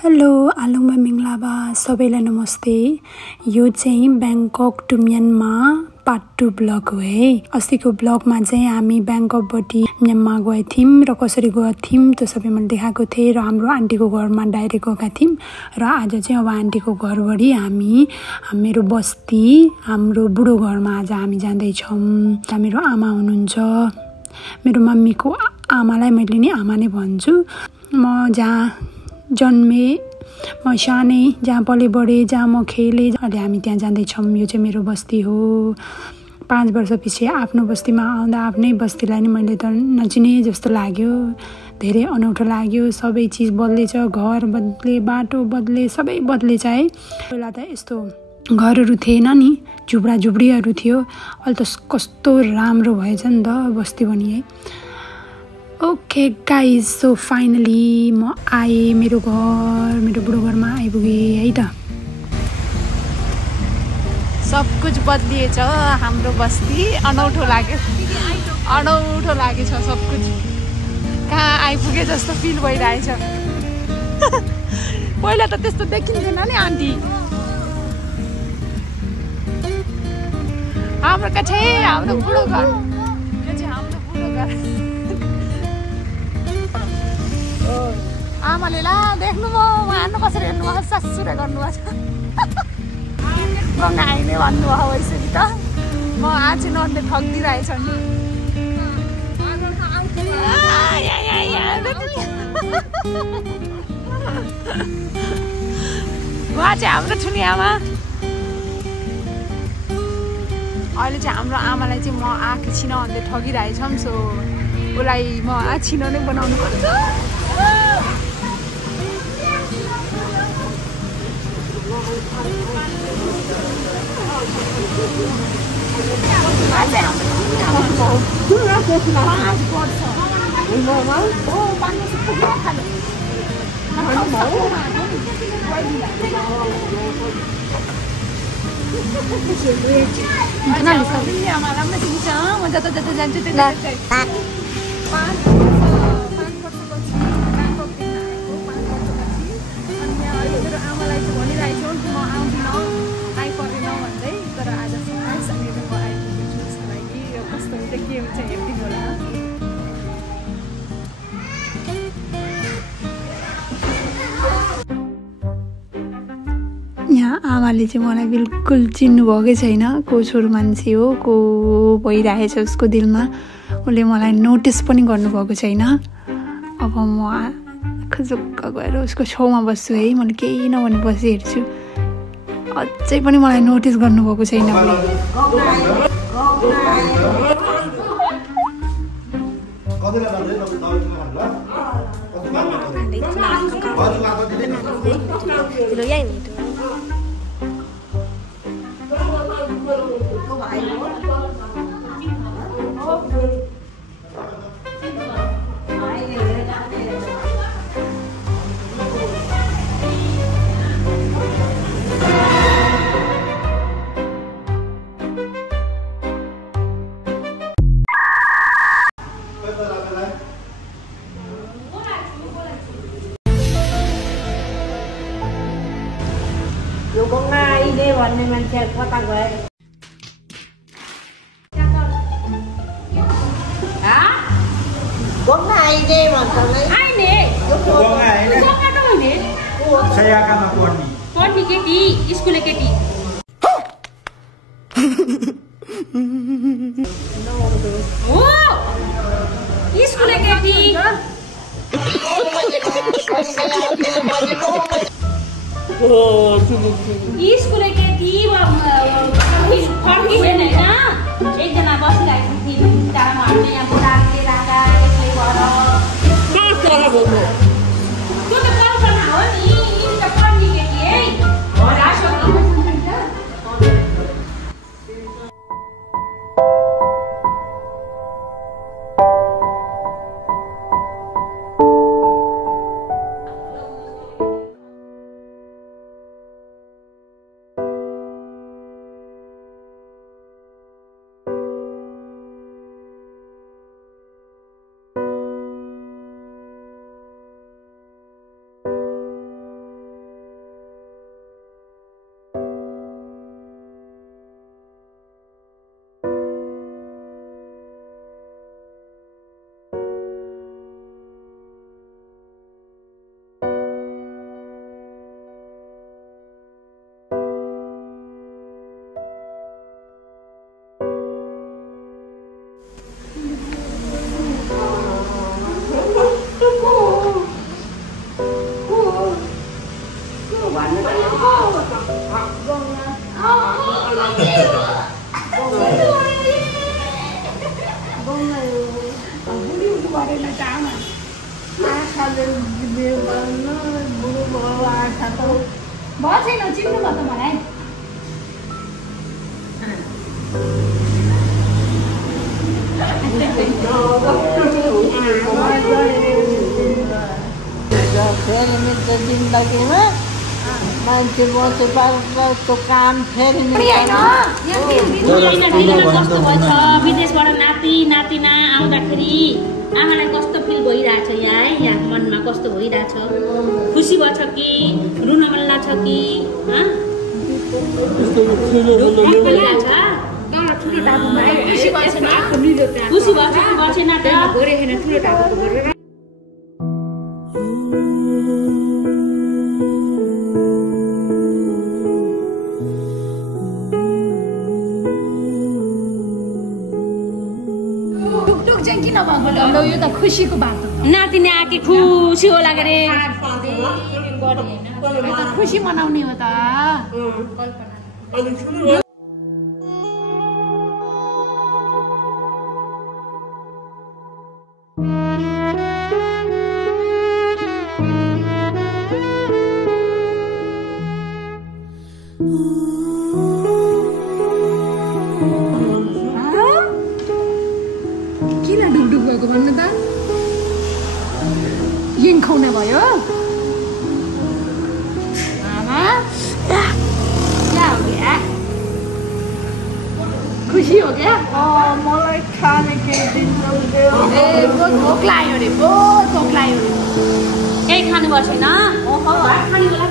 Hello आलुङमा मिङलाबा सबैलाई नमस्ते। यो चाहिँ Bangkok to Myanmar part 2 blog हो है। अस्तिको ब्लगमा चाहिँ हामी ब्याङ्ककबाट म्यानमार गएको थियौँ र कसरी गएको थियौँ त्यो सबै मैले देखाएको थिएँ र हाम्रो आन्टीको घरमा डाइरेक्ट गएका थियौँ। र आज चाहिँ अब आन्टीको घरबाट हामी मेरो बस्ती हाम्रो बुढो घरमा आज हामी जाँदैछौँ। मेरो आमा हुनुहुन्छ, मेरो मम्मीको आमालाई मैले नि आमा नै भन्छु। म जहाँ जन्मे, म सानै जहाँ पले बढे, जहाँ म खेलेँ, अहिले हामी त्यहाँ जाँदैछौँ। यो चाहिँ मेरो बस्ती हो। 5 वर्षपछि आफ्नो बस्तीमा आउँदा आफ्नै बस्तीलाई नि मैले त नचिने जस्तो लाग्यो। धेरै अनौठो लाग्यो। सबै चिज बदलेछ, घर बदले, बाटो बदले, सबै बदलेछ है। पहिला त यस्तो घरहरू थिएन नि, झुब्रा झुब्रीहरू थियो। अहिले त कस्तो राम्रो भएछ नि त बस्ती पनि है। ओके गाइज, सो फाइनली म आएँ मेरो बुढो घरमा आइपुगेँ है त। सब कुछ बदलिएछ हाम्रो बस्ती। अनौठो लागेछ सब कुछ। कहाँ आइपुगे जस्तो फिल भइरहेछ। पहिला त त्यस्तो देखिन्थेन नि आन्टी। हाम्रो बुढो घर, यो चाहिँ हाम्रो बुढो घर। आमाले ला देख्नुभयो उहाँहरू कसरी हेर्नुभयो, ससुरे गर्नुभएको छ। गङ्गा आइने भन्नुभयो वैसरी त। म आज नदले ठगिदिरहेछ नि। उहाँ चाहिँ हाम्रो ठुली आमा। अहिले चाहिँ हाम्रो आमालाई चाहिँ म आएको छिन भन्दै ठगिरहेछौँ। सो उसलाई म छिनो नै बनाउनु पर्छ। म जता जता जान्छु त्यता आमालाई चाहिँ भनिरहेको छु म आउँदिनँ, आइपरेन भन्दै। तर आज सँगै म आइपुगेछु। उसको लागि यो कस्तो हुन्छ के हुन्छ हेरिदिनु होला। यहाँ आमाले चाहिँ मलाई बिल्कुल चिन्नुभएकै छैन। को छोरो मान्छे हो, को भइरहेछ उसको दिलमा। उसले मलाई नोटिस पनि गर्नुभएको छैन। अब म खजुक्क गएर उसको छेउमा बस्छु है। मैले केही नभने बसी हेर्छु। अझै पनि मलाई नोटिस गर्नुभएको छैन उसले। यो गङ्गा आइले भन्ने मान्छे कता गए? गङ्गा आइले भन्छ नै आइले। गङ्गा आइले गङ्गा त होइन, सयाकामा पढ्ने केटी, स्कुले केटी। हो स्कुले केटी। स्कुले केटी फर्किँदैन होइन। एकजना बसिरहेको थियौँ टाढामा, हामीले यहाँ बुढाले राखा एक्लै भएर। त्यो त कल्पना हो नि, त पढ्ने केटी है। छैन चिन्नु भयो त मलाई जिन्दगीमा मान्छे बसेको काम फेरि कस्तो भएछ विदेशबाट नाति नातिना आउँदाखेरि आमालाई कस्तो फिल भइरहेछ यहाँ है यहाँ मनमा कस्तो भइरहेछ खुसी भएछ कि रुन मन लाग्छ कि खुसी भएछ कि बसेन त यो त खुसीको बात हो नातिनी आके खुसी होला के रे खुसी मनाउने हो त किन ढुकढुक भएको भन्नु त यिन खुवाउन भयो आमा क्या हो क्या खुसी हो क्या मलाई खाने केही दिनु भोक लाग्यो अरे बहुत भोक लाग्यो अरे केही खानु पर्छ होइन भात खाने बेला